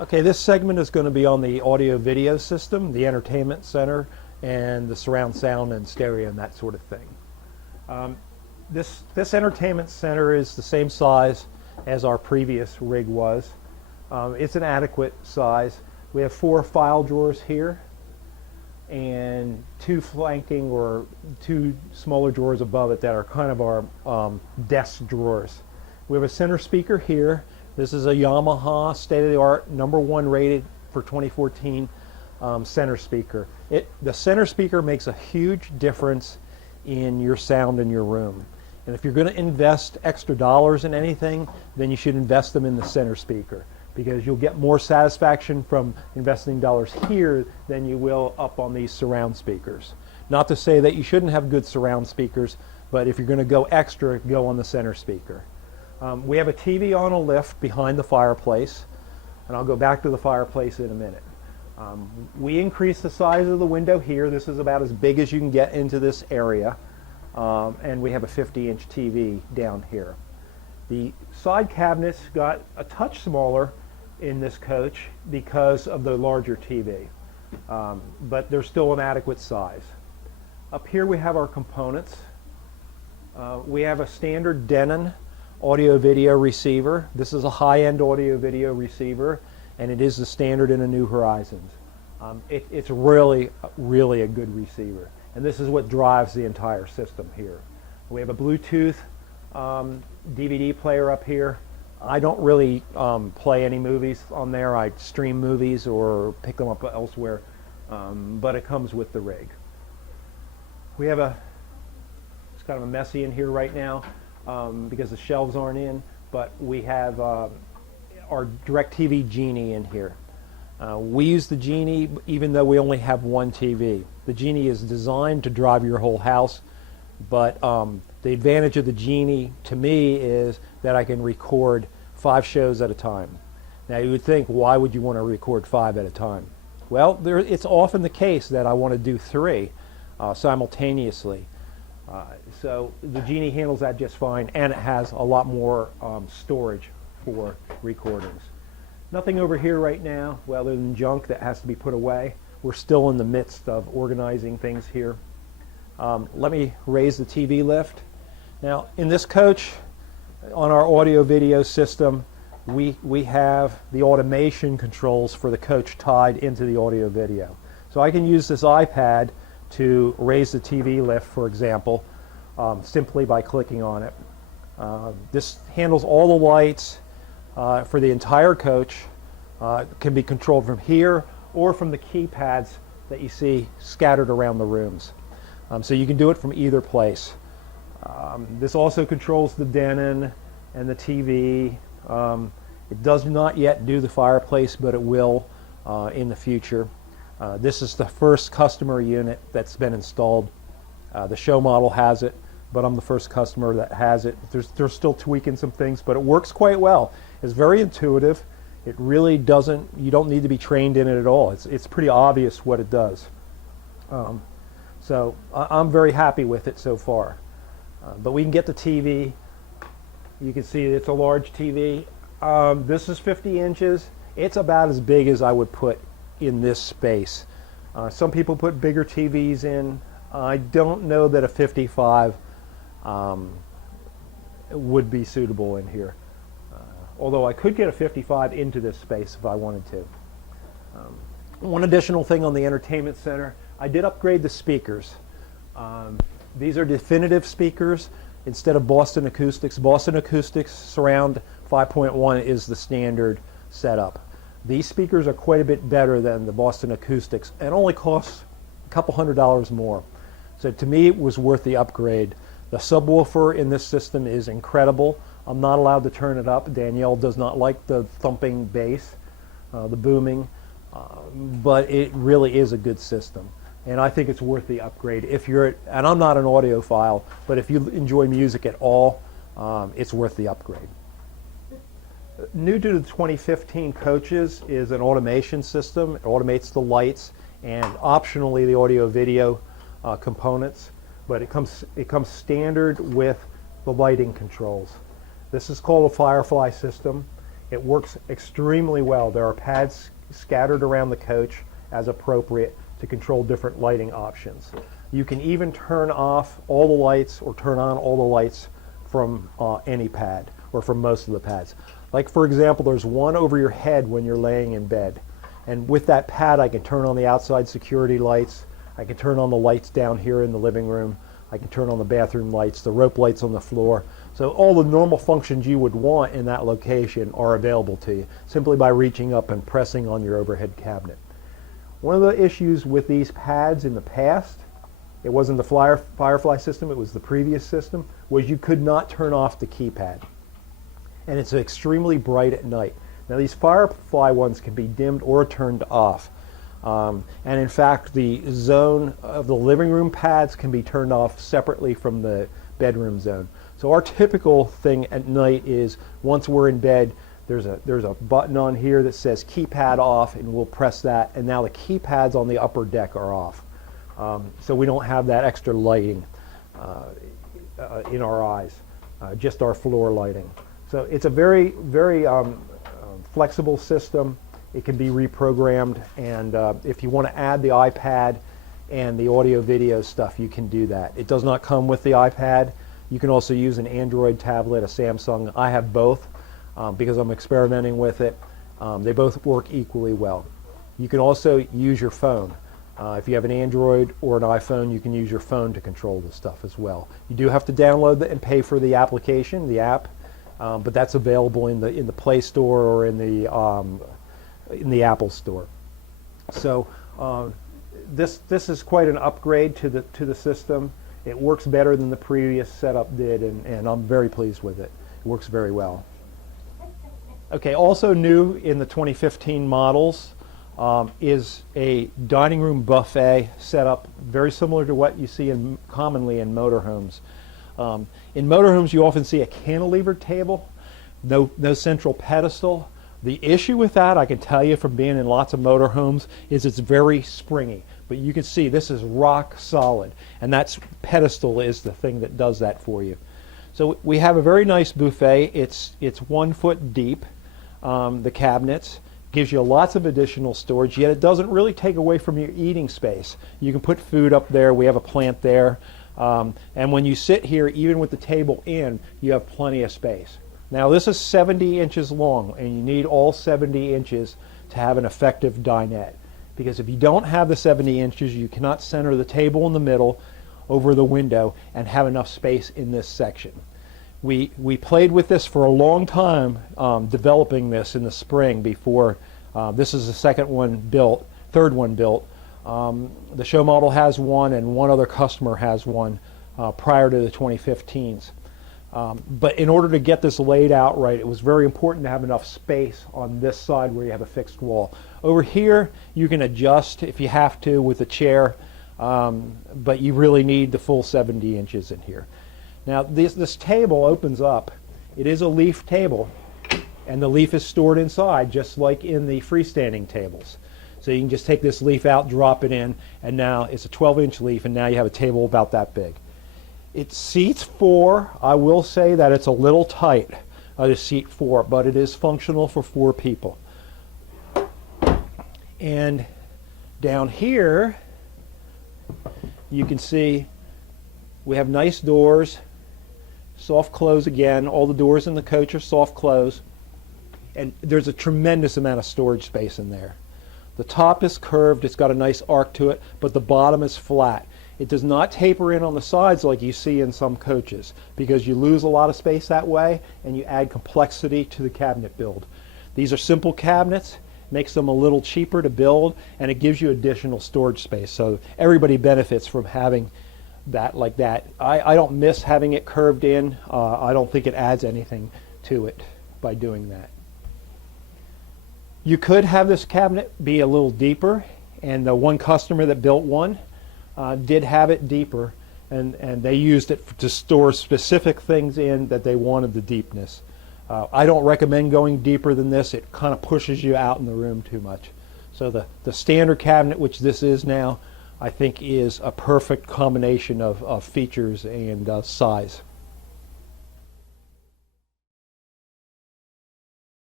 Okay, this segment is going to be on the audio-video system, the entertainment center, and the surround sound and stereo and that sort of thing. This entertainment center is the same size as our previous rig was. It's an adequate size. We have 4 file drawers here and 2 flanking or 2 smaller drawers above it that are kind of our desk drawers. We have a center speaker here. This is a Yamaha state-of-the-art, #1 rated for 2014 center speaker. The center speaker makes a huge difference in your sound in your room. And if you're going to invest extra dollars in anything, then you should invest them in the center speaker, because you'll get more satisfaction from investing dollars here than you will up on these surround speakers. Not to say that you shouldn't have good surround speakers, but if you're going to go extra, go on the center speaker. We have a TV on a lift behind the fireplace, and I'll go back to the fireplace in a minute. We increased the size of the window here. This is about as big as you can get into this area, and we have a 50-inch TV down here. The side cabinets got a touch smaller in this coach because of the larger TV, but they're still an adequate size. Up here we have our components. We have a standard Denon audio-video receiver. This is a high-end audio-video receiver, and it is the standard in the New Horizons. It's really a good receiver, and this is what drives the entire system here. We have a Bluetooth DVD player up here. I don't really play any movies on there. I stream movies or pick them up elsewhere, but it comes with the rig. We have it's kind of a messy in here right now because the shelves aren't in, but we have our DirecTV Genie in here. We use the Genie even though we only have one TV. The Genie is designed to drive your whole house, but the advantage of the Genie to me is that I can record 5 shows at a time. Now you would think, why would you want to record 5 at a time? Well, it's often the case that I want to do 3 simultaneously. So the Genie handles that just fine, and it has a lot more storage for recordings. Nothing over here right now, well, other than junk that has to be put away. We're still in the midst of organizing things here. Let me raise the TV lift. Now, in this coach, on our audio-video system, we have the automation controls for the coach tied into the audio-video. So I can use this iPad to raise the TV lift, for example, simply by clicking on it. This handles all the lights for the entire coach. Can be controlled from here or from the keypads that you see scattered around the rooms. So you can do it from either place. This also controls the Denon and the TV. It does not yet do the fireplace, but it will in the future. This is the first customer unit that's been installed. The show model has it, but I'm the first customer that has it. They're still tweaking some things, but it works quite well. It's very intuitive. It really doesn't, you don't need to be trained in it at all. It's pretty obvious what it does. So I'm very happy with it so far. But we can get the TV. You can see it's a large TV. This is 50 inches. It's about as big as I would put in this space. Some people put bigger TVs in. I don't know that a 55 would be suitable in here. Although I could get a 55 into this space if I wanted to. One additional thing on the entertainment center, I did upgrade the speakers. These are definitive speakers instead of Boston Acoustics. Boston Acoustics Surround 5.1 is the standard setup. These speakers are quite a bit better than the Boston Acoustics and only cost a couple $100 more. So to me, it was worth the upgrade. The subwoofer in this system is incredible. I'm not allowed to turn it up. Danielle does not like the thumping bass, the booming, but it really is a good system. And I think it's worth the upgrade. If you're, and I'm not an audiophile, but if you enjoy music at all, it's worth the upgrade. New to the 2015 coaches is an automation system. It automates the lights and optionally the audio-video components, but it comes standard with the lighting controls. This is called a Firefly system. It works extremely well. There are pads scattered around the coach as appropriate to control different lighting options. You can even turn off all the lights or turn on all the lights from any pad or from most of the pads. Like for example, there's one over your head when you're laying in bed. And with that pad, I can turn on the outside security lights. I can turn on the lights down here in the living room. I can turn on the bathroom lights, the rope lights on the floor. So all the normal functions you would want in that location are available to you simply by reaching up and pressing on your overhead cabinet. One of the issues with these pads in the past, it wasn't the Firefly system, it was the previous system, was you could not turn off the keypad. And it's extremely bright at night. Now these Firefly ones can be dimmed or turned off. And in fact, the zone of the living room pads can be turned off separately from the bedroom zone. So our typical thing at night is once we're in bed, there's a button on here that says keypad off, and we'll press that, and now the keypads on the upper deck are off. So we don't have that extra lighting in our eyes, just our floor lighting. So it's a very, very flexible system. It can be reprogrammed, and if you want to add the iPad and the audio video stuff, you can do that. It does not come with the iPad. You can also use an Android tablet, a Samsung. I have both because I'm experimenting with it. They both work equally well. You can also use your phone. If you have an Android or an iPhone, you can use your phone to control the stuff as well. You do have to download and pay for the application, the app, but that's available in the Play Store or in the Apple Store. So this is quite an upgrade to the system. It works better than the previous setup did, and I'm very pleased with it. It works very well. Okay, also new in the 2015 models is a dining room buffet setup, very similar to what you see commonly in motorhomes. In motorhomes, you often see a cantilever table, no central pedestal. The issue with that, I can tell you from being in lots of motorhomes, is it's very springy. But you can see this is rock solid, and that pedestal is the thing that does that for you. So we have a very nice buffet. It's 1 foot deep. The cabinets gives you lots of additional storage, yet it doesn't really take away from your eating space. You can put food up there. We have a plant there. And when you sit here, even with the table in, you have plenty of space. Now this is 70 inches long, and you need all 70 inches to have an effective dinette. Because if you don't have the 70 inches, you cannot center the table in the middle over the window and have enough space in this section. We played with this for a long time, developing this in the spring before this is the third one built. The show model has one, and one other customer has one prior to the 2015s. But in order to get this laid out right, it was very important to have enough space on this side where you have a fixed wall. Over here, you can adjust if you have to with a chair, but you really need the full 70 inches in here. Now, this table opens up. It is a leaf table, and the leaf is stored inside, just like in the freestanding tables. So you can just take this leaf out, drop it in, and now it's a 12-inch leaf, and now you have a table about that big. It seats 4. I will say that it's a little tight to seat 4, but it is functional for 4 people. And down here, you can see we have nice doors, soft close again. All the doors in the coach are soft close. And there's a tremendous amount of storage space in there. The top is curved, it's got a nice arc to it, but the bottom is flat. It does not taper in on the sides like you see in some coaches, because you lose a lot of space that way and you add complexity to the cabinet build. These are simple cabinets, makes them a little cheaper to build, and it gives you additional storage space. So everybody benefits from having that like that. I don't miss having it curved in. I don't think it adds anything to it by doing that. You could have this cabinet be a little deeper, and the one customer that built one did have it deeper, and they used it to store specific things in that they wanted the deepness. I don't recommend going deeper than this. It kind of pushes you out in the room too much. So the standard cabinet, which this is now, I think is a perfect combination of features and size.